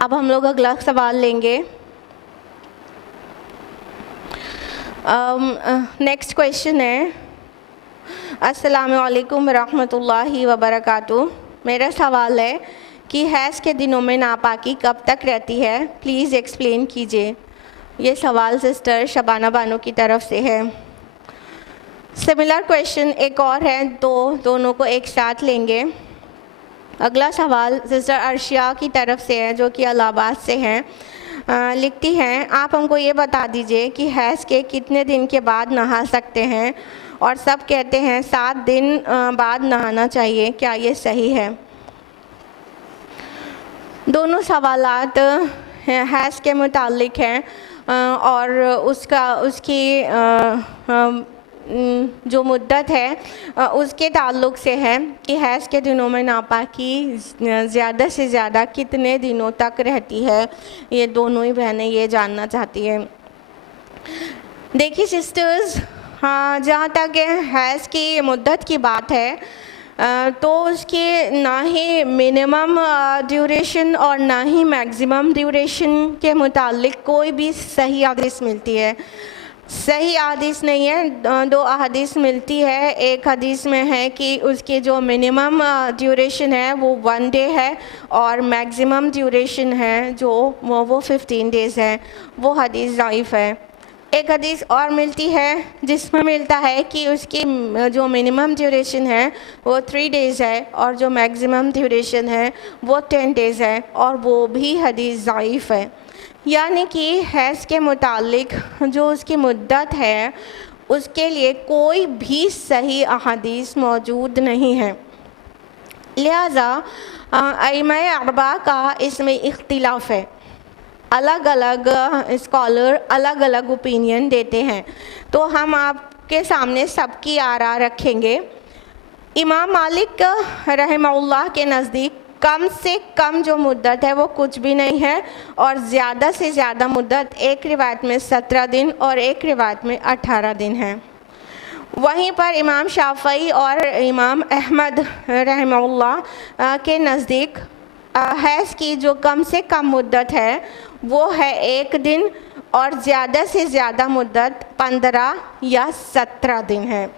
अब हम लोग अगला सवाल लेंगे। नेक्स्ट क्वेश्चन है, अस्सलाम वालेकुम रहमतुल्लाहि व बरकातुहू। मेरा सवाल है कि हैज़ के दिनों में नापाकी कब तक रहती है, प्लीज़ एक्सप्लेन कीजिए। ये सवाल सिस्टर शबाना बानो की तरफ से है। सिमिलर क्वेश्चन एक और है, तो दोनों को एक साथ लेंगे। अगला सवाल सिस्टर अर्शिया की तरफ से है, जो कि इलाहाबाद से हैं। लिखती हैं, आप हमको ये बता दीजिए कि हैज़ के कितने दिन के बाद नहा सकते हैं, और सब कहते हैं 7 दिन बाद नहाना चाहिए, क्या ये सही है? दोनों सवालात हैज़ के मुतालिक हैं और उसकी जो मुद्दत है उसके ताल्लुक़ से है कि हैज़ के दिनों में नापाकी ज़्यादा से ज़्यादा कितने दिनों तक रहती है। ये दोनों ही बहनें ये जानना चाहती हैं। देखिए सिस्टर्स, हाँ, जहाँ तक हैज़ की मुद्दत की बात है तो उसकी ना ही मिनिमम ड्यूरेशन और ना ही मैक्सिमम ड्यूरेशन के मुतालिक कोई भी सही हदीस मिलती है। सही हदीस नहीं है, 2 हदीस मिलती है। एक हदीस में है कि उसकी जो मिनिमम ड्यूरेशन है वो 1 डे है और मैक्सिमम ड्यूरेशन है जो वो 15 डेज़ है। वो हदीस ज़ईफ़ है। एक हदीस और मिलती है जिसमें मिलता है कि उसकी जो मिनिमम ड्यूरेशन है वो 3 डेज़ है और जो मैक्सिमम ड्यूरेशन है वो 10 डेज़ है, और वो भी हदीस ज़ईफ़ है। यानी कि हैज़ के मुतालिक जो उसकी मुद्दत है उसके लिए कोई भी सही अहादीस मौजूद नहीं है। लिहाजा अइम्मा अरबा का इसमें इख्तिलाफ़ है। अलग अलग स्कॉलर अलग अलग ओपिनियन देते हैं, तो हम आपके सामने सबकी आरा रखेंगे। इमाम मालिक रहमहुल्लाह के नज़दीक कम से कम जो मुद्दत है वो कुछ भी नहीं है, और ज़्यादा से ज़्यादा मुद्दत एक रिवायत में 17 दिन और एक रिवायत में 18 दिन है। वहीं पर इमाम शाफ़ई और इमाम अहमद रहमहुल्लाह के नज़दीक हैज़ की जो कम से कम मुद्दत है वो है 1 दिन, और ज़्यादा से ज़्यादा मुद्दत 15 या 17 दिन है।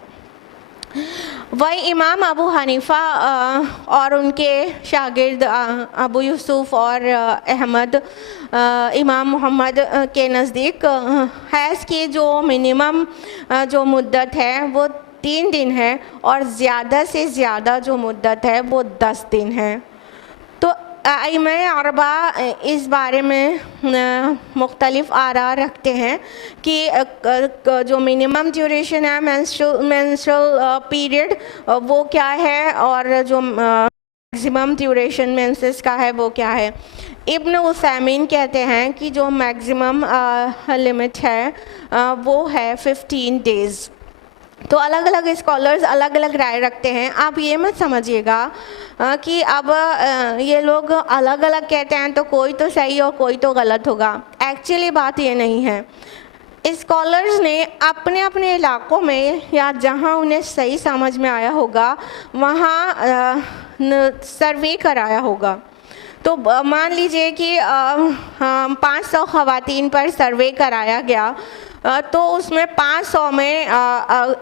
वही इमाम अबू हनीफ़ा और उनके शागिर्द अबू यूसुफ और अहमद इमाम मोहम्मद के नज़दीक हैज़ की जो मिनिमम जो मुद्दत है वो 3 दिन है, और ज़्यादा से ज़्यादा जो मुद्दत है वो 10 दिन है। तो अइम्मा अरबा इस बारे में मुख्तलिफ़ आरा रखते हैं कि जो मिनिमम ड्यूरेशन है मेंस्ट्रुअल पीरियड वो क्या है, और जो मैक्सिमम ड्यूरेशन मेंसेस का है वो क्या है। इब्न उसैमीन कहते हैं कि जो मैक्सिमम लिमिट है वो है 15 डेज़। तो अलग अलग स्कॉलर्स अलग अलग राय रखते हैं। आप ये मत समझिएगा कि अब ये लोग अलग अलग कहते हैं तो कोई तो सही और कोई तो गलत होगा। एक्चुअली बात ये नहीं है। स्कॉलर्स ने अपने अपने इलाक़ों में या जहाँ उन्हें सही समझ में आया होगा वहाँ सर्वे कराया होगा। तो मान लीजिए कि 500 ख़वातीन पर सर्वे कराया गया, तो उसमें 500 में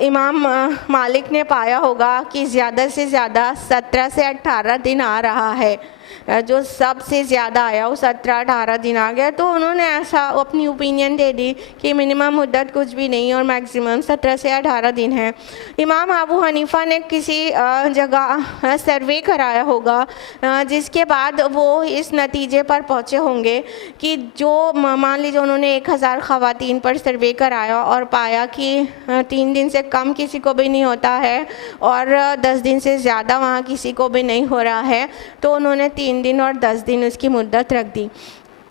इमाम मालिक ने पाया होगा कि ज़्यादा से ज़्यादा 17 से 18 दिन आ रहा है। जो सबसे ज़्यादा आया वो 17-18 दिन आ गया, तो उन्होंने ऐसा अपनी ओपिनियन दे दी कि मिनिमम मुद्दत कुछ भी नहीं और मैक्सिमम 17 से 18 दिन है। इमाम अबू हनीफ़ा ने किसी जगह सर्वे कराया होगा जिसके बाद वो इस नतीजे पर पहुँचे होंगे कि जो मान लीजिए उन्होंने 1000 ख़वातीन पर सर्वे कराया और पाया कि 3 दिन से कम किसी को भी नहीं होता है और 10 दिन से ज़्यादा वहाँ किसी को भी नहीं हो रहा है, तो उन्होंने 3 दिन और 10 दिन उसकी मुद्दत रख दी।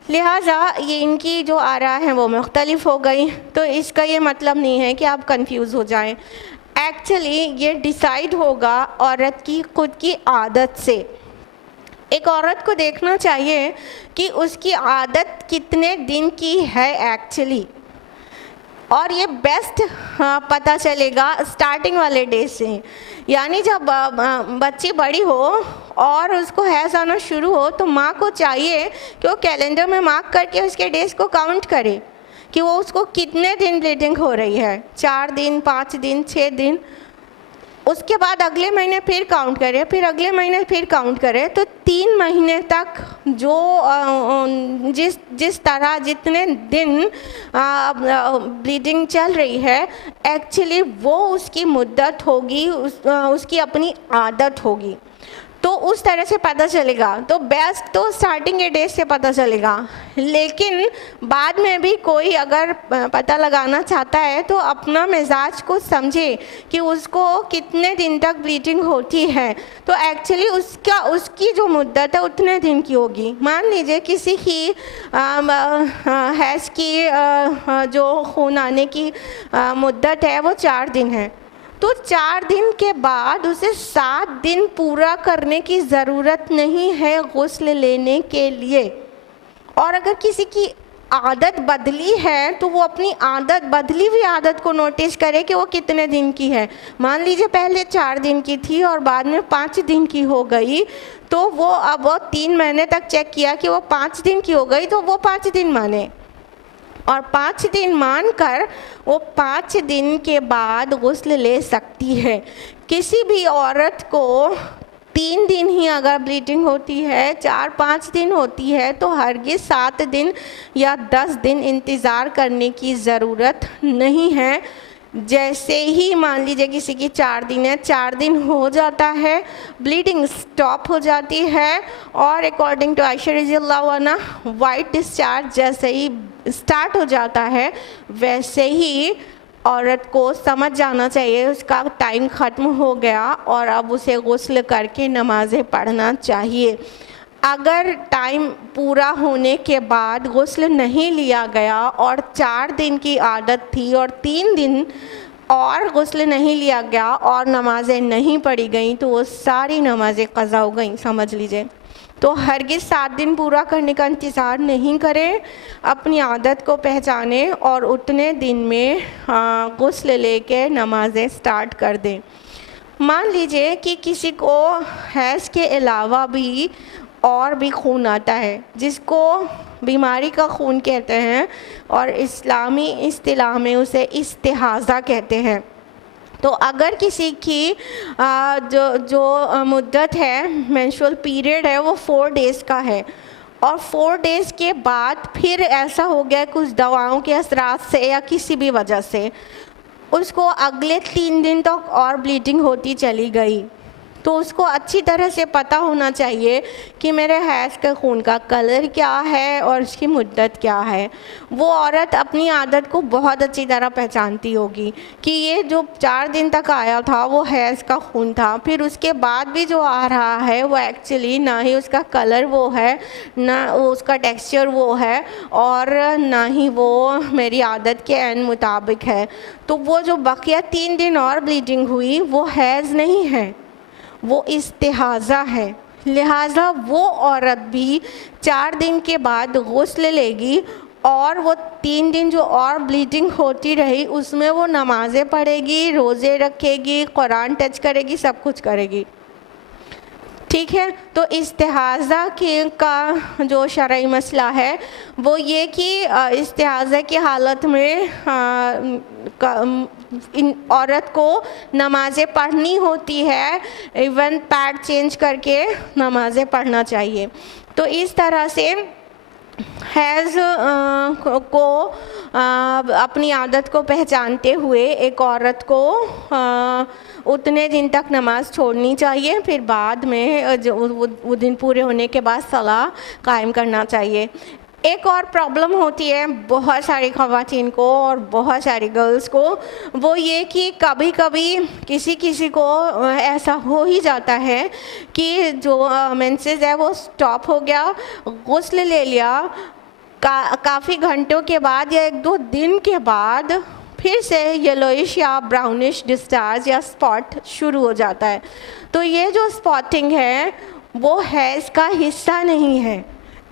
लिहाजा ये इनकी जो आरा हैं वो मुख्तलिफ हो गई। तो इसका ये मतलब नहीं है कि आप कंफ्यूज हो जाएं। एक्चुअली ये डिसाइड होगा औरत की खुद की आदत से। एक औरत को देखना चाहिए कि उसकी आदत कितने दिन की है। एक्चुअली और ये बेस्ट पता चलेगा स्टार्टिंग वाले डे से, यानी जब बच्ची बड़ी हो और उसको हैज़ आना शुरू हो तो माँ को चाहिए कि वो कैलेंडर में मार्क करके उसके डेज को काउंट करे कि वो उसको कितने दिन ब्लीडिंग हो रही है, 4 दिन, 5 दिन, 6 दिन। उसके बाद अगले महीने फिर काउंट करें, फिर अगले महीने फिर काउंट करें, तो 3 महीने तक जो जिस तरह जितने दिन ब्लीडिंग चल रही है, एक्चुअली वो उसकी मुद्दत होगी, उसकी अपनी आदत होगी। तो उस तरह से पता चलेगा। तो बेस्ट तो स्टार्टिंग के डेज से पता चलेगा, लेकिन बाद में भी कोई अगर पता लगाना चाहता है तो अपना मिजाज को समझे कि उसको कितने दिन तक ब्लीडिंग होती है, तो एक्चुअली उसकी जो मुद्दत है उतने दिन की होगी। मान लीजिए किसी की हैज़ की जो खून आने की मुद्दत है वो 4 दिन है, तो 4 दिन के बाद उसे 7 दिन पूरा करने की ज़रूरत नहीं है गुस्ल लेने के लिए। और अगर किसी की आदत बदली है तो वो अपनी बदली हुई आदत को नोटिस करे कि वो कितने दिन की है। मान लीजिए पहले 4 दिन की थी और बाद में 5 दिन की हो गई, तो वो अब 3 महीने तक चेक किया कि वो 5 दिन की हो गई, तो वो 5 दिन माने, और 5 दिन मानकर वो 5 दिन के बाद गुस्ल ले सकती है। किसी भी औरत को 3 दिन ही अगर ब्लीडिंग होती है, 4-5 दिन होती है, तो हरगिज़ 7 दिन या 10 दिन इंतज़ार करने की ज़रूरत नहीं है। जैसे ही मान लीजिए किसी की 4 दिन है, 4 दिन हो जाता है, ब्लीडिंग स्टॉप हो जाती है, और अकॉर्डिंग टू आयशा रज़ियल्लाहु अन्हा वाइट डिस्चार्ज जैसे ही स्टार्ट हो जाता है, वैसे ही औरत को समझ जाना चाहिए उसका टाइम ख़त्म हो गया और अब उसे गुस्ल करके नमाज़ें पढ़ना चाहिए। अगर टाइम पूरा होने के बाद गुस्ल नहीं लिया गया और 4 दिन की आदत थी और 3 दिन और गुस्ल नहीं लिया गया और नमाज़ें नहीं पढ़ी गई, तो वो सारी नमाज़ें क़ज़ा हो गई, समझ लीजिए। तो हरगिज़ 7 दिन पूरा करने का इंतज़ार नहीं करें, अपनी आदत को पहचानें और उतने दिन में गुस्ल लेके नमाज़ें स्टार्ट कर दें। मान लीजिए कि किसी को हैज़ के अलावा भी और भी खून आता है, जिसको बीमारी का खून कहते हैं और इस्लामी इस्तिलाह में उसे इस्तिहाज़ा कहते हैं। तो अगर किसी की जो मुद्दत है, मेंस्ट्रुअल पीरियड है, वो 4 डेज़ का है और 4 डेज़ के बाद फिर ऐसा हो गया कुछ दवाओं के असरात से या किसी भी वजह से उसको अगले 3 दिन तक और ब्लीडिंग होती चली गई, तो उसको अच्छी तरह से पता होना चाहिए कि मेरे हैज़ के खून का कलर क्या है और उसकी मुद्दत क्या है। वो औरत अपनी आदत को बहुत अच्छी तरह पहचानती होगी कि ये जो 4 दिन तक आया था वो हैज़ का खून था, फिर उसके बाद भी जो आ रहा है वो एक्चुअली ना ही उसका कलर वो है, ना उसका टेक्सचर वो है, और ना ही वो मेरी आदत के ऐन मुताबिक है। तो वो जो बकिया 3 दिन और ब्लीडिंग हुई वो हैज़ नहीं है, वो इस्तिहाज़ा है। लिहाजा वो औरत भी 4 दिन के बाद गुस्ल लेगी और वो 3 दिन जो और ब्लीडिंग होती रही उसमें वो नमाज़ें पढ़ेगी, रोज़े रखेगी, कुरान टच करेगी, सब कुछ करेगी। ठीक है, तो इस्तिहाज़ा का जो शरई मसला है वो ये कि इस्तिहाज़ा की हालत में इन औरत को नमाज़ें पढ़नी होती है, इवन पैड चेंज करके नमाज़ें पढ़ना चाहिए। तो इस तरह से हैज़ को अपनी आदत को पहचानते हुए एक औरत को उतने दिन तक नमाज़ छोड़नी चाहिए, फिर बाद में वो दिन पूरे होने के बाद सलाह कायम करना चाहिए। एक और प्रॉब्लम होती है बहुत सारी ख़वातीन को और बहुत सारी गर्ल्स को, वो ये कि कभी कभी किसी को ऐसा हो ही जाता है कि जो मेंसेस है वो स्टॉप हो गया, गुस्ल ले लिया, काफ़ी घंटों के बाद या 1-2 दिन के बाद फिर से येलोइश या ब्राउनिश डिस्चार्ज या स्पॉट शुरू हो जाता है। तो ये जो स्पॉटिंग है वो हैज़ का हिस्सा नहीं है,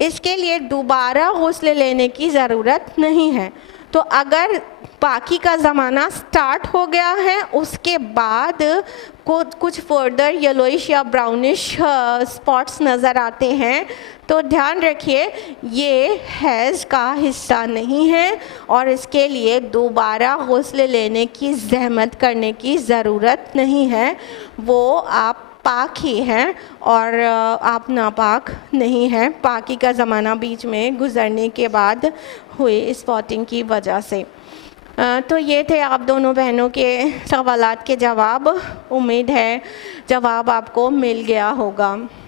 इसके लिए दोबारा गुस्ल लेने की ज़रूरत नहीं है। तो अगर पाकी का ज़माना स्टार्ट हो गया है, उसके बाद कुछ फर्दर येलोइश या ब्राउनिश स्पॉट्स नज़र आते हैं, तो ध्यान रखिए ये हैज़ का हिस्सा नहीं है और इसके लिए दोबारा गौस्ल लेने की ज़हमत करने की ज़रूरत नहीं है। वो आप पाक ही हैं और आप नापाक नहीं हैं, पाकी का ज़माना बीच में गुज़रने के बाद हुई स्पॉटिंग की वजह से। तो ये थे आप दोनों बहनों के सवालात के जवाब। उम्मीद है जवाब आपको मिल गया होगा।